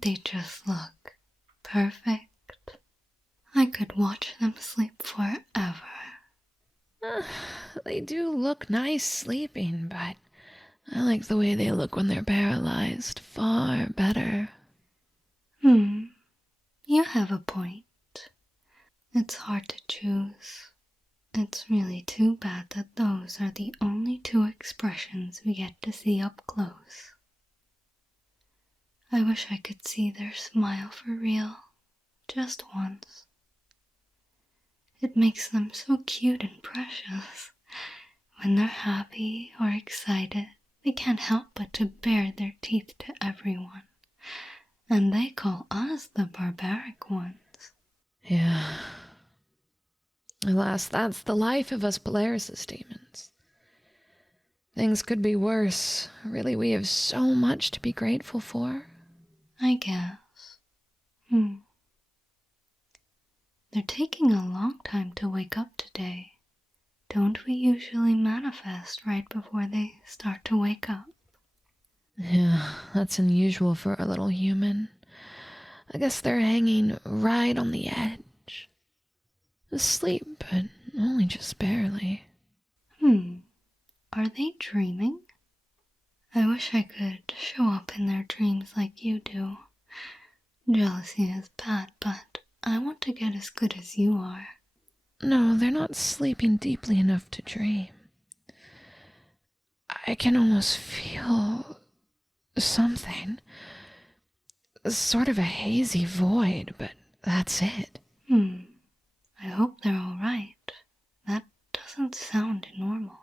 Don't they just look perfect? I could watch them sleep forever. They do look nice sleeping, but I like the way they look when they're paralyzed far better. You have a point. It's hard to choose. It's really too bad that those are the only two expressions we get to see up close. I wish I could see their smile for real, just once. It makes them so cute and precious. When they're happy or excited, they can't help but to bare their teeth to everyone. And they call us the barbaric ones. Yeah. Alas, that's the life of us Paralysis demons. Things could be worse. Really, we have so much to be grateful for. I guess. They're taking a long time to wake up today. Don't we usually manifest right before they start to wake up? Yeah, that's unusual for a little human. I guess they're hanging right on the edge. Asleep, but only just barely. Are they dreaming? I wish I could show up in their dreams like you do. Jealousy is bad, but I want to get as good as you are. No, they're not sleeping deeply enough to dream. I can almost feel something. Sort of a hazy void, but that's it. I hope they're alright. That doesn't sound normal.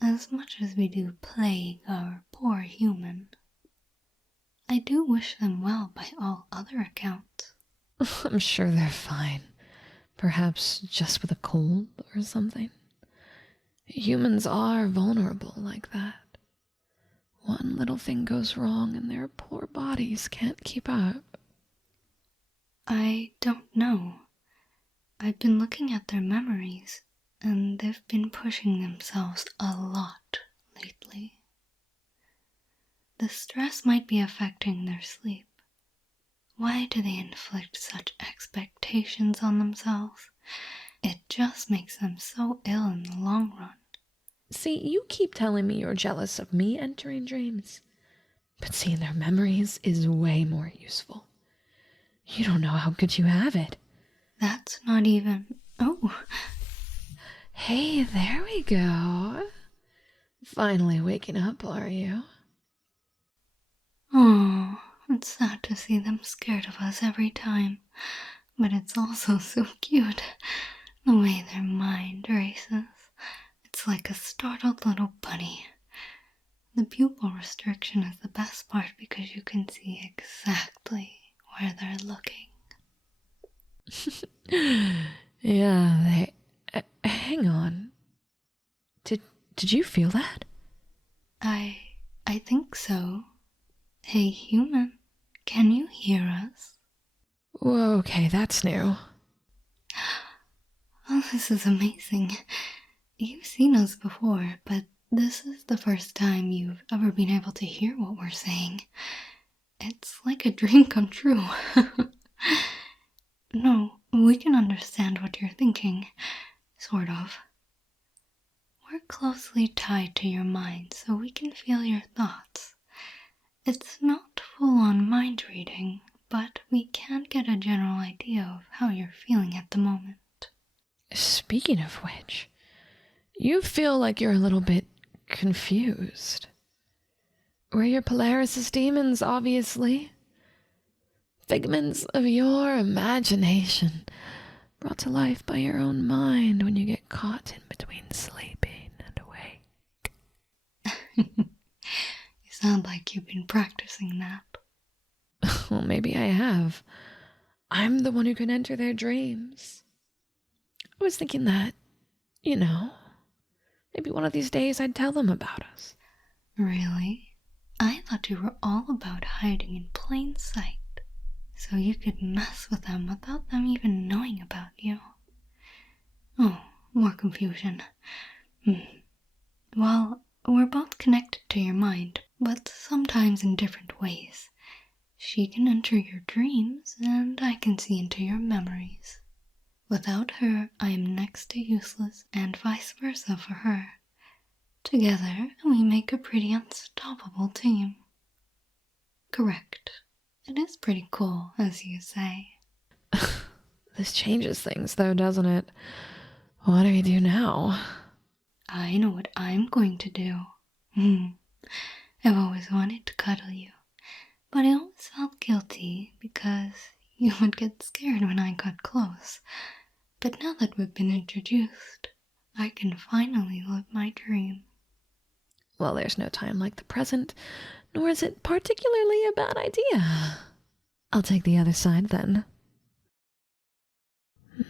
As much as we do plague our poor human, I do wish them well by all other accounts. I'm sure they're fine. Perhaps just with a cold or something. Humans are vulnerable like that. One little thing goes wrong and their poor bodies can't keep up. I don't know. I've been looking at their memories, and they've been pushing themselves a lot lately. The stress might be affecting their sleep. Why do they inflict such expectations on themselves? It just makes them so ill in the long run. See, you keep telling me you're jealous of me entering dreams, but seeing their memories is way more useful. You don't know how good you have it. That's not even... Oh! Hey, there we go. Finally waking up, are you? Oh, it's sad to see them scared of us every time, but it's also so cute. The way their mind races. It's like a startled little bunny. The pupil restriction is the best part because you can see exactly where they're looking. Yeah, hang on. Did you feel that? I think so. Hey, human, can you hear us? Whoa, okay, that's new. Oh, this is amazing. You've seen us before, but this is the first time you've ever been able to hear what we're saying. It's like a dream come true. No, we can understand what you're thinking. Sort of. We're closely tied to your mind, so we can feel your thoughts. It's not full-on mind reading, but we can get a general idea of how you're feeling at the moment. Speaking of which, you feel like you're a little bit confused. We're your Paralysis demons, obviously. Figments of your imagination, brought to life by your own mind when you get caught in between sleeping and awake. You sound like you've been practicing that. Well, maybe I have. I'm the one who can enter their dreams. I was thinking that, maybe one of these days I'd tell them about us. Really? I thought you were all about hiding in plain sight, so you could mess with them without them even knowing about you. Oh, more confusion. Well, we're both connected to your mind, but sometimes in different ways. She can enter your dreams, and I can see into your memories. Without her, I am next to useless, and vice versa for her. Together, we make a pretty unstoppable team. Correct. It is pretty cool, as you say. This changes things, though, doesn't it? What do we do now? I know what I'm going to do. I've always wanted to cuddle you, but I always felt guilty because you would get scared when I got close. But now that we've been introduced, I can finally live my dream. Well, there's no time like the present, nor is it particularly a bad idea. I'll take the other side then.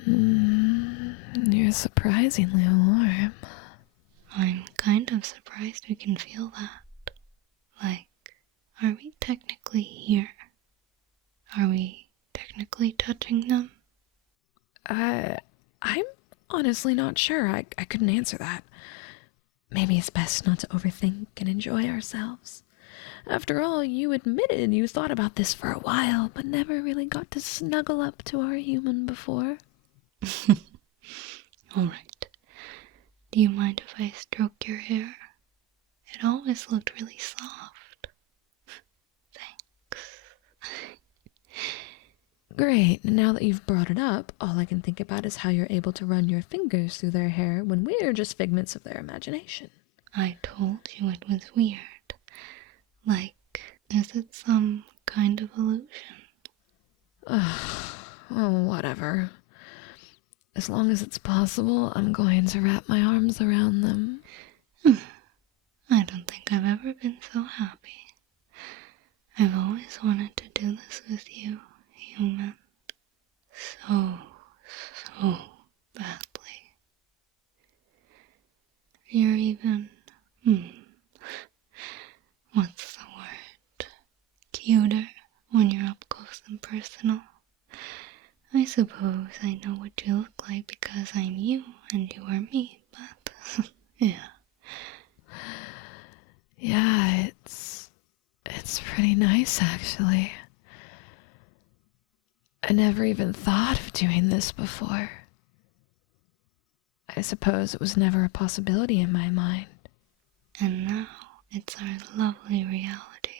You're surprisingly warm. I'm kind of surprised we can feel that. Like, are we technically here? Are we technically touching them? I'm honestly not sure. I couldn't answer that. Maybe it's best not to overthink and enjoy ourselves. After all, you admitted you thought about this for a while, but never really got to snuggle up to our human before. Alright. Do you mind if I stroke your hair? It always looked really soft. Thanks. Great, now that you've brought it up, all I can think about is how you're able to run your fingers through their hair when we're just figments of their imagination. I told you it was weird. Like, is it some kind of illusion? Oh, whatever. As long as it's possible, I'm going to wrap my arms around them. I don't think I've ever been so happy. I've always wanted to do this with you, human. So badly. You're even, what's the word? Cuter when you're up close and personal. I suppose I know what you look like because I'm you and you are me, but yeah. Yeah, it's pretty nice, actually. I never even thought of doing this before. I suppose it was never a possibility in my mind. And now it's our lovely reality.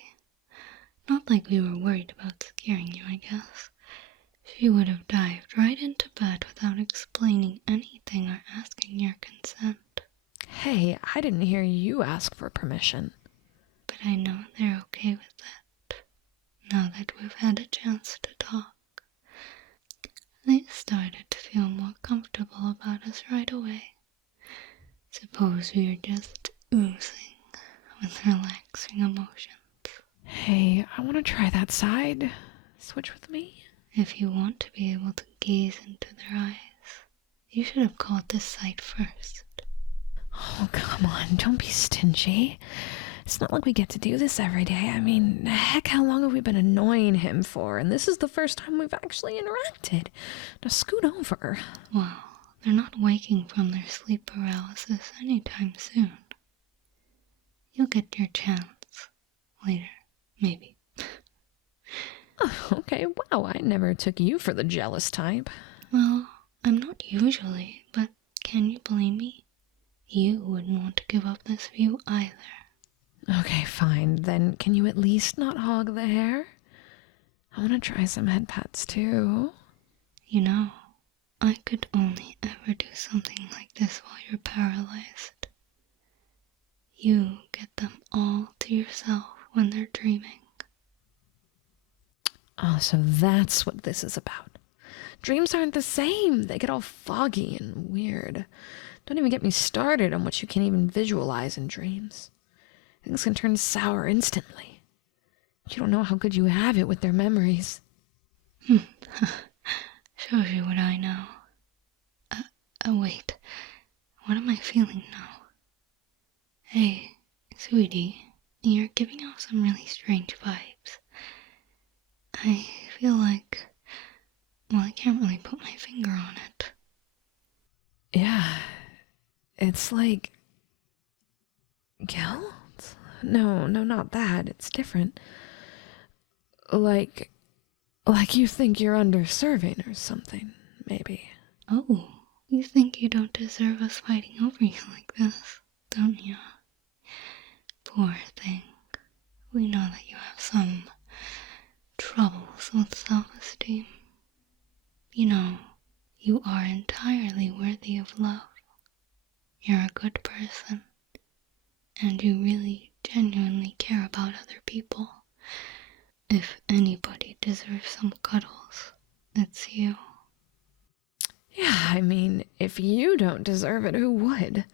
Not like we were worried about scaring you, I guess. She would have dived right into bed without explaining anything or asking your consent. Hey, I didn't hear you ask for permission. But I know they're okay with that, now that we've had a chance to talk. They started to feel more comfortable about us right away. Suppose we are just oozing with relaxing emotions. Hey, I want to try that side. Switch with me? If you want to be able to gaze into their eyes, you should have called this sight first. Oh, come on, don't be stingy. It's not like we get to do this every day. I mean, heck, how long have we been annoying him for? And this is the first time we've actually interacted. Now scoot over. Well, they're not waking from their sleep paralysis anytime soon. You'll get your chance. Later, maybe. Oh, okay, wow, I never took you for the jealous type. Well, I'm not usually, but can you blame me? You wouldn't want to give up this view either. Okay, fine. Then can you at least not hog the hair? I want to try some head pats too. You know, I could only ever do something like this while you're paralyzed. You get them all to yourself when they're dreaming. Oh, so that's what this is about. Dreams aren't the same. They get all foggy and weird. Don't even get me started on what you can't even visualize in dreams. Things can turn sour instantly. You don't know how good you have it with their memories. Shows you what I know. Wait. What am I feeling now? Hey, sweetie, you're giving off some really strange vibes. I feel like... Well, I can't really put my finger on it. Yeah, it's like... guilt? No, not that. It's different. Like you think you're underserving or something, maybe. Oh, you think you don't deserve us fighting over you like this, don't you? Poor thing. We know that you have some troubles with self-esteem. You know, you are entirely worthy of love. You're a good person, and you really genuinely care about other people. If anybody deserves some cuddles, it's you. Yeah, I mean, if you don't deserve it, who would?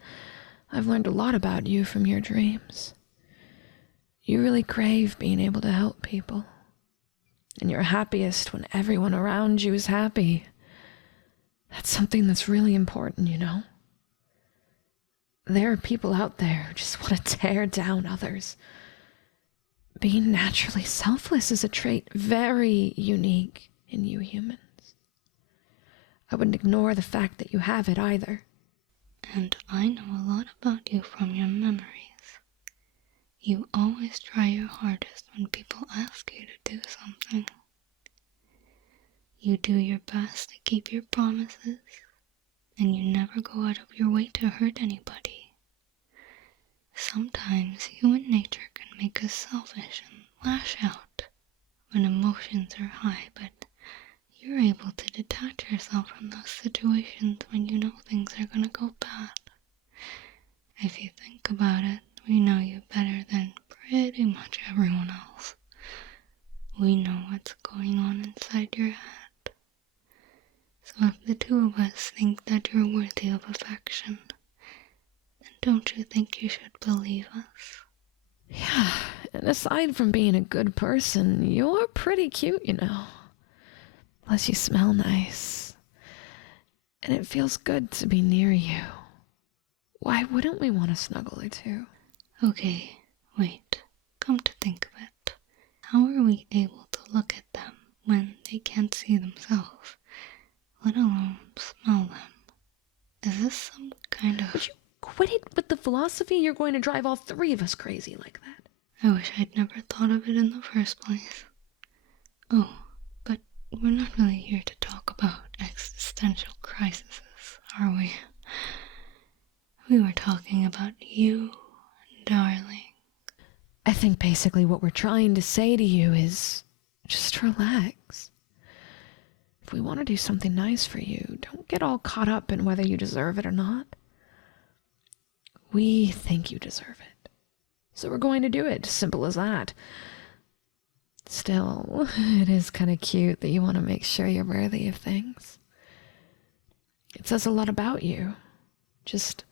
I've learned a lot about you from your dreams. You really crave being able to help people. And you're happiest when everyone around you is happy. That's something that's really important, you know? There are people out there who just want to tear down others. Being naturally selfless is a trait very unique in you humans. I wouldn't ignore the fact that you have it either. And I know a lot about you from your memories. You always try your hardest when people ask you to do something. You do your best to keep your promises, and you never go out of your way to hurt anybody. Sometimes human nature can make us selfish and lash out when emotions are high, but you're able to detach yourself from those situations when you know things are gonna go bad. If you think about it, we know you better than pretty much everyone else. We know what's going on inside your head. So if the two of us think that you're worthy of affection, then don't you think you should believe us? Yeah, and aside from being a good person, you're pretty cute, you know. Plus you smell nice. And it feels good to be near you. Why wouldn't we want to snuggle or two? Okay, wait. Come to think of it. How are we able to look at them when they can't see themselves, let alone smell them? Is this some kind of... Would you quit it with the philosophy? You're going to drive all three of us crazy like that. I wish I'd never thought of it in the first place. Oh, but we're not really here to talk about existential crises, are we? We were talking about you, darling. I think basically what we're trying to say to you is just relax. If we want to do something nice for you, don't get all caught up in whether you deserve it or not. We think you deserve it. So we're going to do it. Simple as that. Still, it is kind of cute that you want to make sure you're worthy of things. It says a lot about you. Just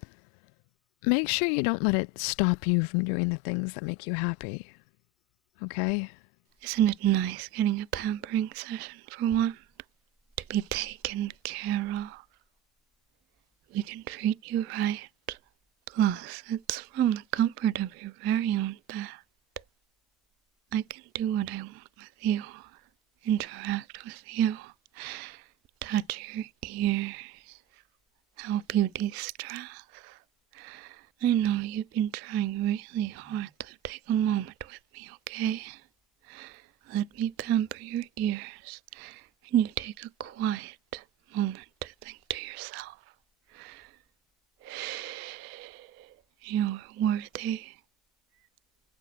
make sure you don't let it stop you from doing the things that make you happy. Okay? Isn't it nice getting a pampering session for one? To be taken care of. We can treat you right. Plus, it's from the comfort of your very own bed. I can do what I want with you, interact with you, touch your ears, help you de-stress. I know you've been trying really hard, so take a moment with me, okay? Let me pamper your ears, and you take a quiet moment to think to yourself. You're worthy.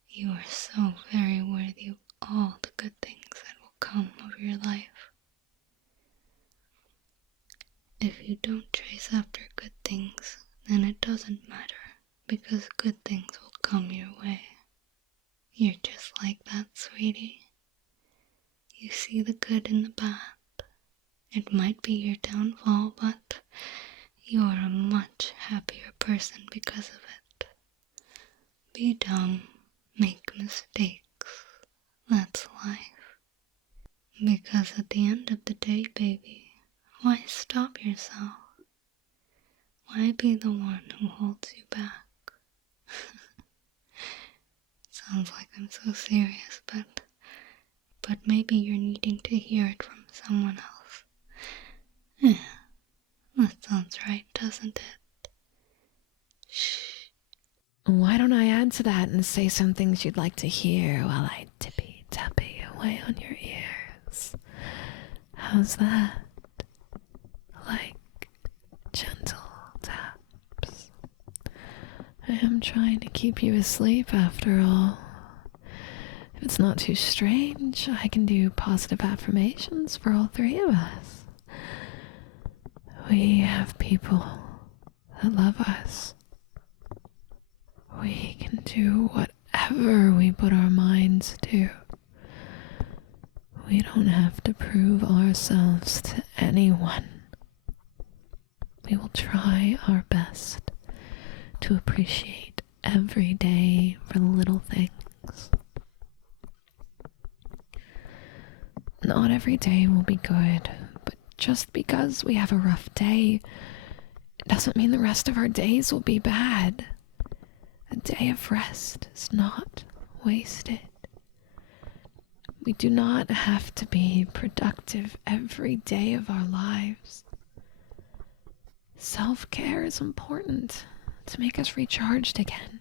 You are so very worthy of all the good things that will come of your life. If you don't chase after good things, then it doesn't matter, because good things will come your way. You're just like that, sweetie. You see the good in the bad. It might be your downfall, but you are a much happier person because of it. Be dumb, make mistakes. That's life. Because at the end of the day, baby, why stop yourself? Why be the one who holds you back? Sounds like I'm so serious, but maybe you're needing to hear it from someone else. Yeah, that sounds right, doesn't it? Shh. Why don't I add to that and say some things you'd like to hear while I tippy-tappy away? away on your ears. How's that? Like gentle taps. I am trying to keep you asleep after all. If it's not too strange, I can do positive affirmations for all three of us. We have people that love us. We can do whatever we put our minds to. We don't have to prove ourselves to anyone. We will try our best to appreciate every day for the little things. Not every day will be good, but just because we have a rough day, it doesn't mean the rest of our days will be bad. A day of rest is not wasted. We do not have to be productive every day of our lives. Self-care is important to make us recharged again.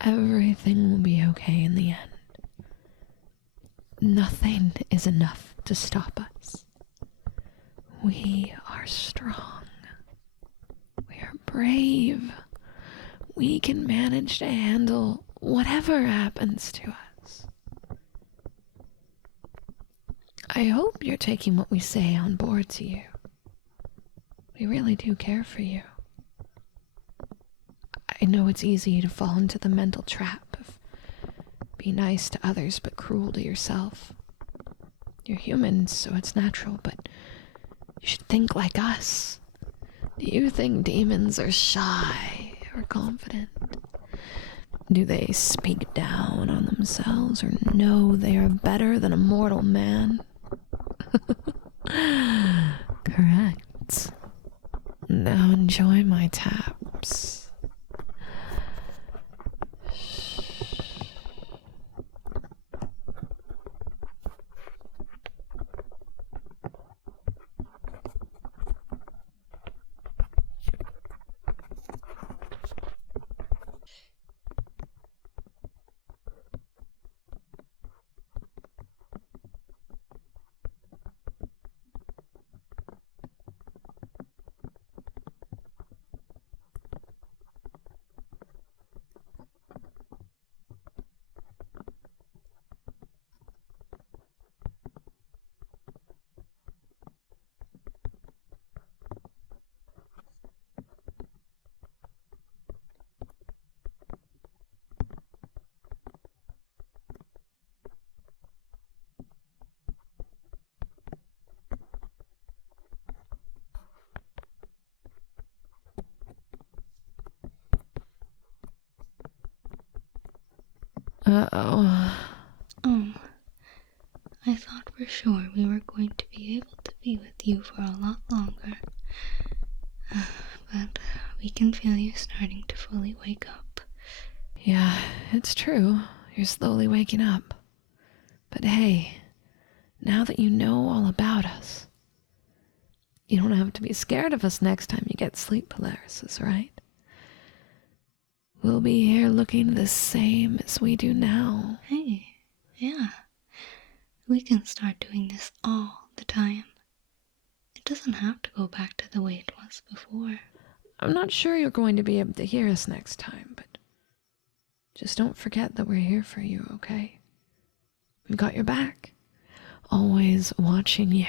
Everything will be okay in the end. Nothing is enough to stop us. We are strong. We are brave. We can manage to handle whatever happens to us. I hope you're taking what we say on board to you. We really do care for you. I know it's easy to fall into the mental trap of be nice to others but cruel to yourself. You're human, so it's natural, but you should think like us. Do you think demons are shy or confident? Do they speak down on themselves or know they are better than a mortal man? Correct. Now enjoy my taps. Uh-oh. I thought for sure we were going to be able to be with you for a lot longer. But we can feel you starting to fully wake up. Yeah, it's true. You're slowly waking up. But hey, now that you know all about us, you don't have to be scared of us next time you get sleep paralysis, right? We'll be here looking the same as we do now. Hey, yeah. We can start doing this all the time. It doesn't have to go back to the way it was before. I'm not sure you're going to be able to hear us next time, but just don't forget that we're here for you, okay? We've got your back. Always watching you.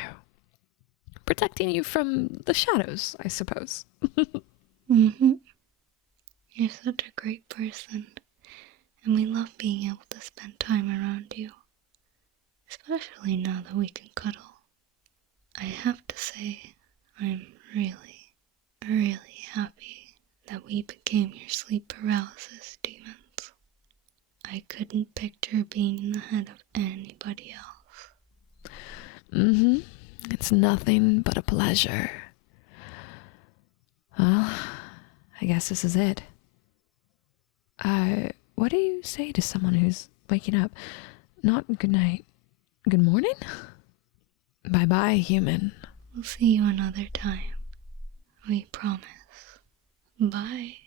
Protecting you from the shadows, I suppose. Mm-hmm. You're such a great person, and we love being able to spend time around you. Especially now that we can cuddle. I have to say, I'm really, really happy that we became your sleep paralysis demons. I couldn't picture being in the head of anybody else. Mm-hmm. It's nothing but a pleasure. Well, I guess this is it. What do you say to someone who's waking up? Not good night. Good morning? Bye-bye, human. We'll see you another time. We promise. Bye.